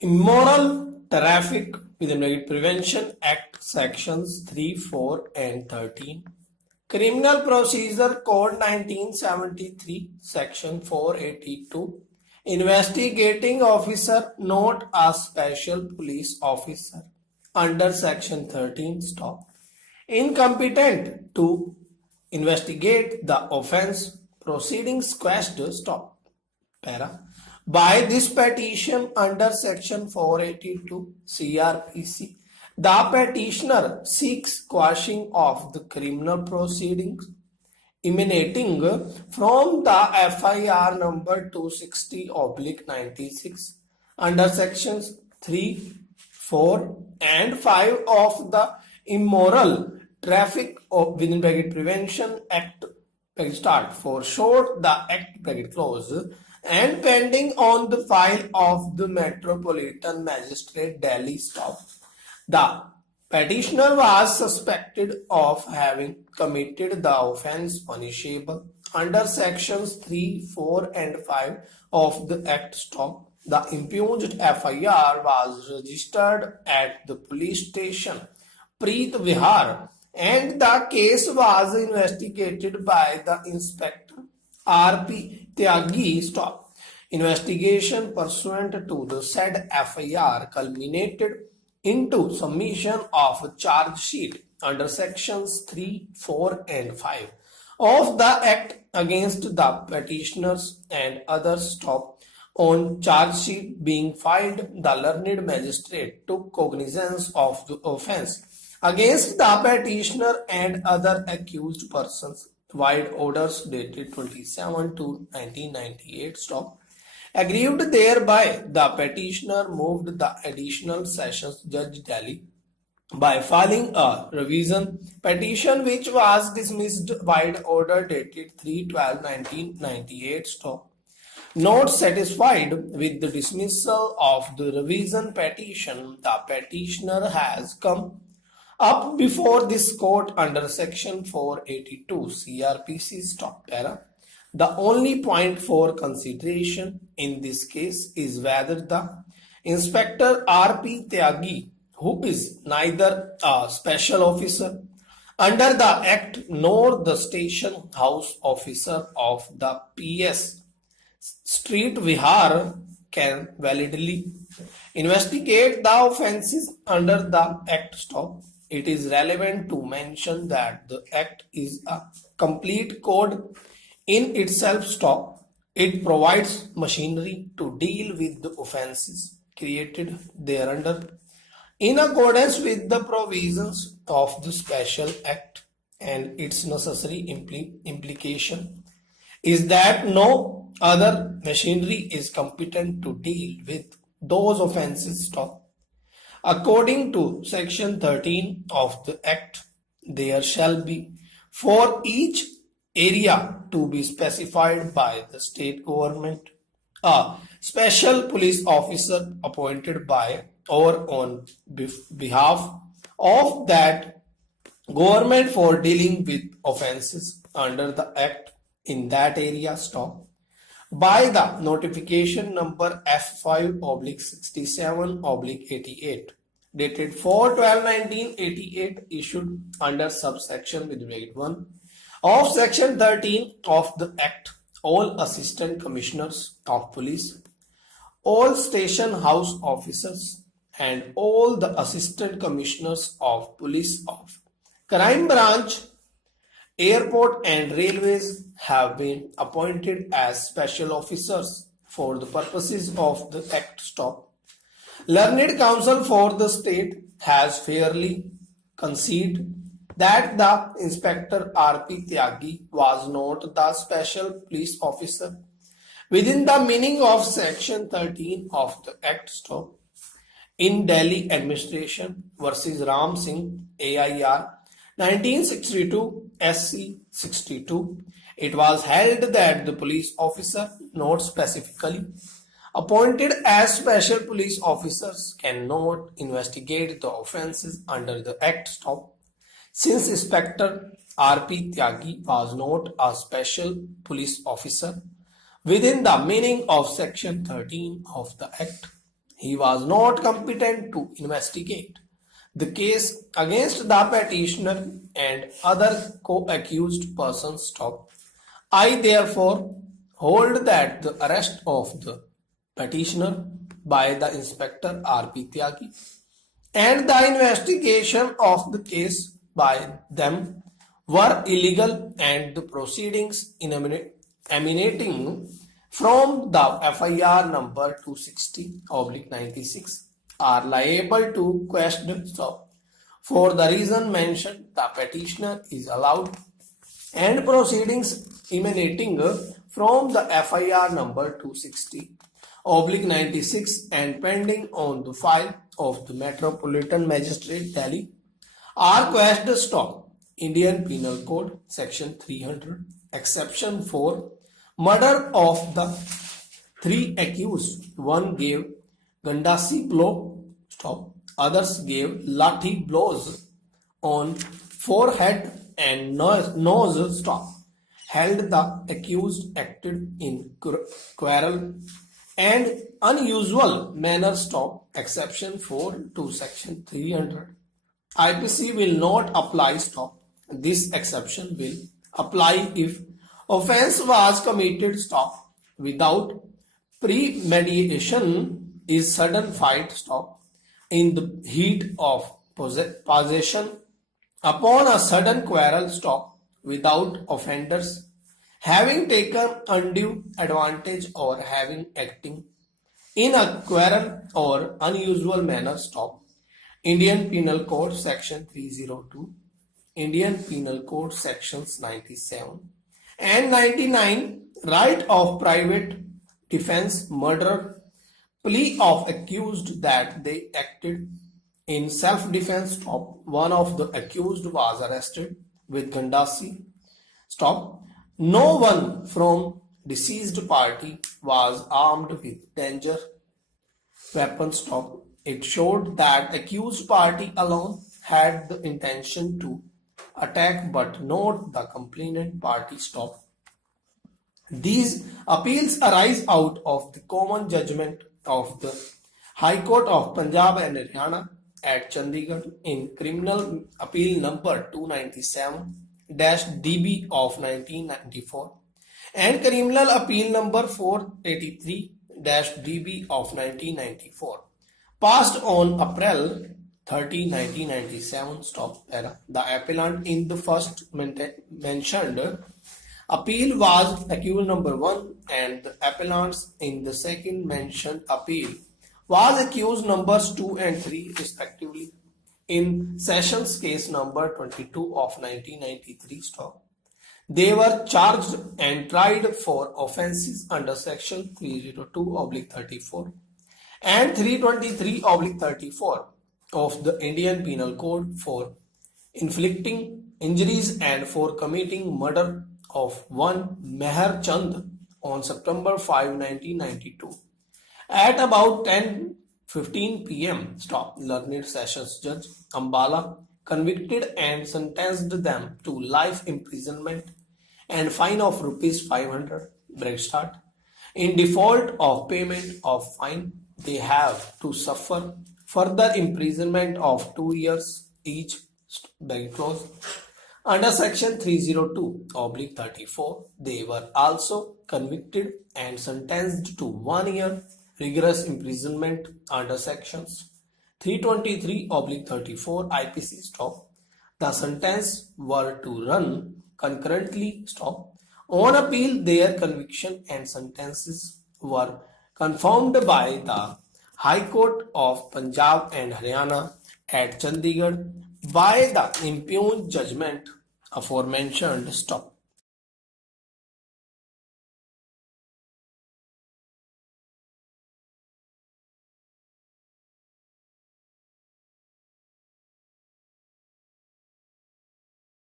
Immoral Traffic within Prevention Act sections 3, 4 and 13. Criminal Procedure Code 1973 section 482. Investigating officer, not a special police officer. Under section 13 stop. Incompetent to investigate the offense proceedings quest stop. Para. By this petition under section 482 CRPC, the petitioner seeks quashing of the criminal proceedings emanating from the FIR number 260/96 under sections 3, 4 and 5 of the Immoral Traffic within Prevention Act for short the Act close and pending on the file of the Metropolitan Magistrate Delhi stop. The petitioner was suspected of having committed the offence punishable under sections 3, 4 and 5 of the Act stop. The impugned FIR was registered at the police station Preet Vihar and the case was investigated by the Inspector R.P. Tyagi stop. Investigation pursuant to the said FIR culminated into submission of a charge sheet under sections 3, 4 and 5 of the Act against the petitioners and others stop. On charge sheet being filed, the learned magistrate took cognizance of the offence against the petitioner and other accused persons. Wide orders dated 27/2/1998 stop. Aggrieved thereby, the petitioner moved the additional sessions judge Delhi by filing a revision petition which was dismissed. Wide order dated 3/12/1998 stop. Not satisfied with the dismissal of the revision petition, the petitioner has come up before this court under section 482 CRPC stop para. The only point for consideration in this case is whether the Inspector R.P. Tyagi, who is neither a special officer under the Act nor the station house officer of the PS Street Vihar, can validly investigate the offences under the Act stop. It is relevant to mention that the Act is a complete code in itself stop. It provides machinery to deal with the offences created thereunder in accordance with the provisions of the Special Act, and its necessary implication is that no other machinery is competent to deal with those offences stop. According to section 13 of the Act, there shall be for each area to be specified by the state government a special police officer appointed by or on behalf of that government for dealing with offences under the Act in that area stop. By the notification number F5/67/88 dated 4/12/1988 issued under subsection with grade 1 of section 13 of the Act, all assistant commissioners of police, all station house officers and all the assistant commissioners of police of crime branch, airport and railways have been appointed as special officers for the purposes of the Act stop. Learned counsel for the state has fairly conceded that the Inspector R.P. Tyagi was not the special police officer within the meaning of section 13 of the Act stop. In Delhi Administration versus Ram Singh AIR 1962 SC 62, it was held that the police officer not specifically appointed as special police officers cannot investigate the offences under the Act stop. Since Inspector R.P. Tyagi was not a special police officer within the meaning of section 13 of the Act, he was not competent to investigate the case against the petitioner and other co-accused persons. Stop. I therefore hold that the arrest of the petitioner by the Inspector R.P. Tyagi and the investigation of the case by them were illegal, and the proceedings emanating from the FIR number 260/96 are liable to question. So, for the reason mentioned, the petitioner is allowed, and proceedings emanating from the FIR number 260/96 and pending on the file of the Metropolitan Magistrate Delhi are quashed. Stop. Indian Penal Code Section 300 Exception 4 Murder of the three accused. One gave Gandasi blow. Stop. Others gave lathi blows on forehead and nose. Stop. Held the accused acted in quarrel and unusual manner. Stop. Exception 4 to Section 300. IPC will not apply. Stop. This exception will apply if offense was committed. Stop. Without premeditation is sudden fight. Stop. In the heat of possession upon a sudden quarrel. Stop. Without offenders having taken undue advantage or having acting in a quarrel or unusual manner. Stop. Indian Penal Code Section 302, Indian Penal Code Sections 97 and 99, right of private defense, murder, plea of accused that they acted in self-defense. Stop. One of the accused was arrested with Gandasi. Stop. No one from deceased party was armed with danger weapon. Stop. It showed that accused party alone had the intention to attack but not the complainant party. Stop. These appeals arise out of the common judgment of the High Court of Punjab and Haryana at Chandigarh in Criminal Appeal number 297-DB of 1994 and Criminal Appeal number 483-DB of 1994. Passed on April 30, 1997. Stop. The appellant in the first mentioned appeal was accused number 1 and the appellants in the second mentioned appeal was accused numbers 2 and 3 respectively. In Sessions case number 22 of 1993. Stop. They were charged and tried for offences under section 302/34 and 323/34 of the Indian Penal Code for inflicting injuries and for committing murder of one Meher Chand on September 5, 1992 at about 10:15 p.m. Stop. Learned Sessions Judge Ambala convicted and sentenced them to life imprisonment and fine of ₹500. Break start. In default of payment of fine, they have to suffer further imprisonment of 2 years each. Break close. Under section 302/34, they were also convicted and sentenced to 1 year rigorous imprisonment under sections 323/34 IPC. Stop. The sentence were to run concurrently. Stop. On appeal, their conviction and sentences were confirmed by the High Court of Punjab and Haryana at Chandigarh by the impugned judgment aforementioned. Stop.